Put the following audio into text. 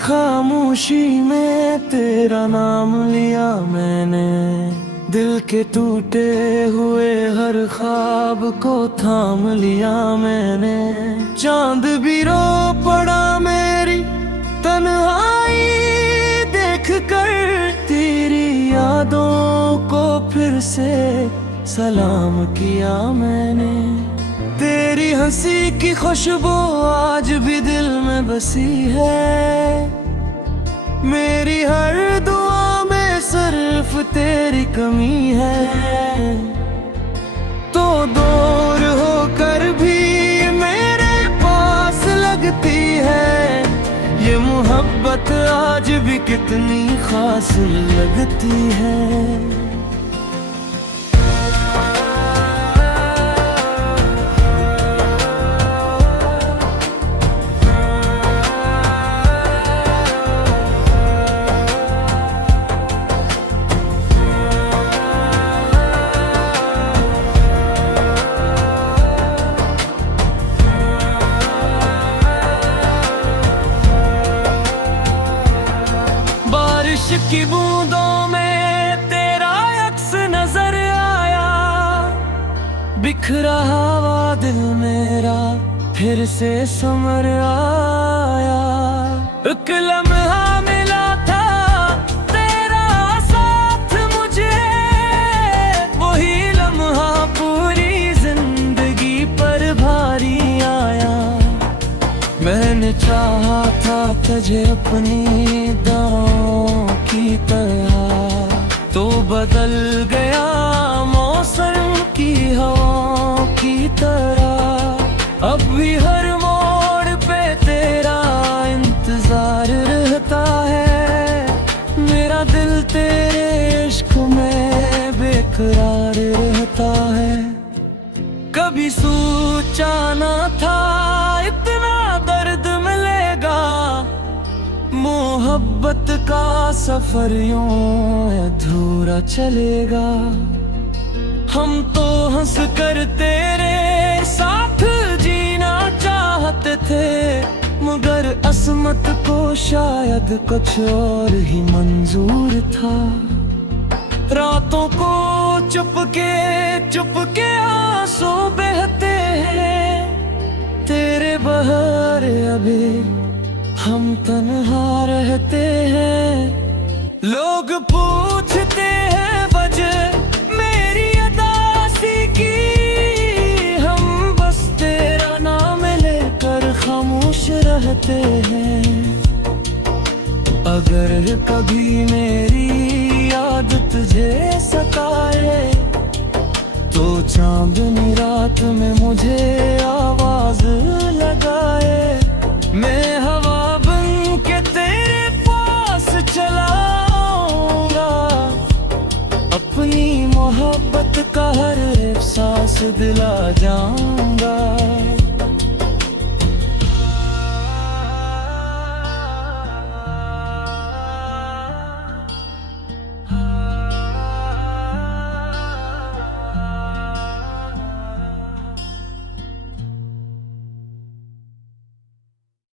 खामोशी में तेरा नाम लिया मैंने, दिल के टूटे हुए हर ख्वाब को थाम लिया मैंने। चांद भी रो पड़ा मेरी तन्हाई देख कर, तेरी यादों को फिर से सलाम किया मैंने। तेरी हंसी की खुशबू आज भी दिल में बसी है, मेरी हर दुआ में सिर्फ तेरी कमी है। तो दूर होकर भी मेरे पास लगती है, ये मोहब्बत आज भी कितनी खास लगती है। की बूंदों में तेरा अक्स नजर आया, बिखरा हुआ दिल मेरा फिर से समर आया। एक लम्हा मिला था तेरा साथ मुझे, वही लम्हा पूरी जिंदगी पर भारी आया। मैंने चाहा था तुझे अपनी दांव की तरह, तो बदल गया मौसम की हवाओं की तरह। अब भी हर मोड़ पे तेरा इंतजार रहता है, मेरा दिल तेरे इश्क में बेकरार रहता है। कभी सोचा ना था इतना दर्द मिलेगा, मोहब्बत का सफर यूं अधूरा चलेगा। हम तो हंस कर तेरे साथ जीना चाहते थे, मगर अस्मत को शायद कुछ और ही मंजूर था। रातों को चुपके आंसू बहते हैं, तेरे बहारे अभी हम तन्हा रहते हैं। लोग पूछते हैं वजह मेरी अदासी की, हम बस तेरा नाम लेकर खामोश रहते हैं। अगर कभी मेरी याद तुझे सताए, तो चांदनी रात में मुझे आवाज लगाए। मैं हवा बन के तेरे पास चलाऊंगा, अपनी मोहब्बत का हर एहसास दिला जाऊंगा।